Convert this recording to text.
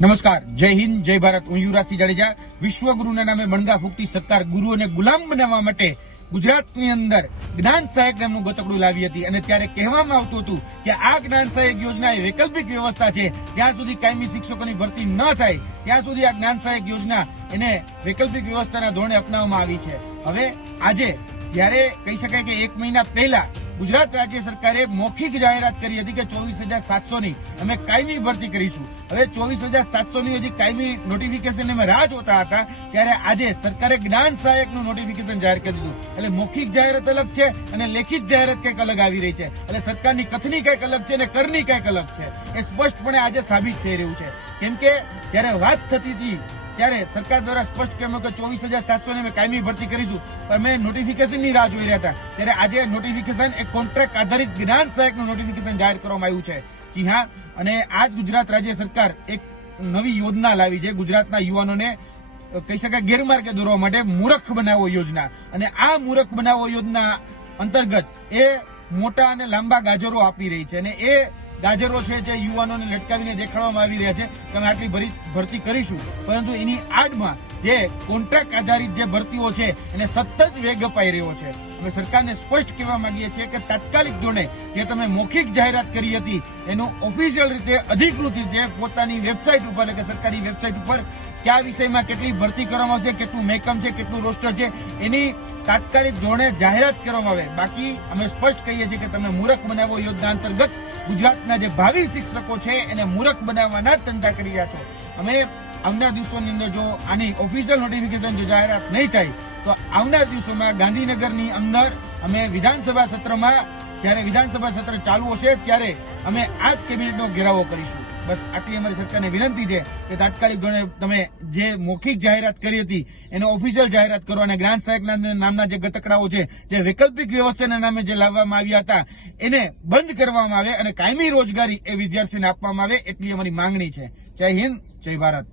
નમસ્કાર, જય હિન્દ, જય ભારત. હું યુવરાજસિંહ જાડેજા. વિશ્વગુરુના નામે મણગા ફૂકતી સત્તાર ગુરુઓને ગુલામ બનાવવા માટે ગુજરાતની અંદર જ્ઞાન સહાયક નામનું ગતકડું લાવી હતી. અને ત્યારે કહેવામાં આવતું હતું કે આ જ્ઞાન સહાયક યોજના એ વૈકલ્પિક વ્યવસ્થા છે. જ્યાં સુધી કાયમી શિક્ષકોની ભરતી ન થાય, ત્યાં સુધી આ જ્ઞાન સહાયક યોજના એને વૈકલ્પિક વ્યવસ્થાના ધોરણે અપનાવવામાં આવી છે. હવે આજે જ્યારે કહી શકાય કે એક મહિના પહેલા ગુજરાત રાજ્ય સરકારે મૌખિક જાહેરાત કરી હતી કે ચોવીસ હજાર સાતસો ની અમે કાયમી ભરતી કરીશું. હવે ચોવીસ હજાર સાતસો ની હજી કાયમી નોટિફિકેશન અમે રાહ જોતા હતા, ત્યારે આજે સરકારે જ્ઞાન સહાયકનું નોટિફિકેશન જાહેર કરી દીધું. એટલે મૌખિક જાહેરાત અલગ છે અને લેખિત જાહેરાત કંઈક અલગ આવી રહી છે. એટલે સરકારની કથની કંઈક અલગ છે અને કરની કંઈક અલગ છે. એ સ્પષ્ટપણે આજે સાબિત થઈ રહ્યું છે. કેમ કે જ્યારે વાત થતી હતી ત્યારે સરકાર દ્વારા સ્પષ્ટ કહેવામાં કે ચોવીસ હજાર સાતસો ને કાયમી ભરતી કરીશું. પણ અમે નોટિફિકેશનની રાહ જોઈ રહ્યા હતા. ત્યારે આજે નોટિફિકેશન એક કોન્ટ્રાક્ટ આધારિત જ્ઞાન સહાયકનું નોટિફિકેશન જાહેર કરવામાં આવ્યું છે. જી હા, અને આજ ગુજરાત રાજ્ય સરકાર એક નવી યોજના લાવી છે. ગુજરાતના યુવાનોને કહી શકાય ગેરમાર્ગે દોરવા માટે મૂરખ બનાવો યોજના. અને આ મૂરખ બનાવો યોજના અંતર્ગત એ મોટા અને લાંબા ગાજરો આપી રહી છે. અને એ ગાજરો છે જે યુવાનોને લટકાવીને દેખાડવામાં આવી રહ્યા છે. કે અમે આટલી ભરી- ભરતી કરીશું. પરંતુ એની આડમાં જે કોન્ટ્રાક્ટ આધારિત જે ભરતીઓ છે, એને સતત વેગ અપાઈ રહ્યો છે. અમે સરકારને સ્પષ્ટ કહેવા માંગીએ છીએ કે તાત્કાલિક ધોરણે જે તમે મૌખિક જાહેરાત કરી હતી, એનું ઓફિશિયલ રીતે અધિકૃત રીતે પોતાની વેબસાઇટ ઉપર, એટલે કે સરકારી વેબસાઇટ ઉપર કયા વિષયમાં કેટલી ભરતી કરવામાં આવશે, કેટલું મેકમ છે, કેટલું રોસ્ટર છે, એની તાત્કાલિક ધોરણે જાહેરાત કરવામાં આવે. બાકી અમે સ્પષ્ટ કહીએ છીએ કે તમે મૂરખ બનાવો યોજના અંતર્ગત. ગુજરાતના જે ભાવિ શિક્ષકો છે, એને મૂરખ બનાવવાના જ ધંધા કરી રહ્યા છો. અમે આવનાર દિવસોની અંદર જો આની ઓફિશિયલ નોટિફિકેશન જો જાહેરાત નહીં થાય, તો આવનાર દિવસોમાં ગાંધીનગરની અંદર અમે વિધાનસભા સત્રમાં, જ્યારે વિધાનસભા સત્ર ચાલુ હશે, ત્યારે અમે આ જ કેબિનેટનો ઘેરાવો કરીશું. બસ આટલી અમારી સરકારને વિનંતી છે કે તાત્કાલિક ધોરણે તમે જે મૌખિક જાહેરાત કરી હતી, એને ઓફિશિયલ જાહેરાત કરો અને ગ્રાન્ટ સહાયકના નામના જે ગતકડાઓ છે, જે વૈકલ્પિક વ્યવસ્થાના નામે જે લાવવામાં આવ્યા હતા, એને બંધ કરવામાં આવે અને કાયમી રોજગારી એ વિદ્યાર્થીઓને આપવામાં આવે એટલી અમારી માંગણી છે. જય હિન્દ, જય ભારત.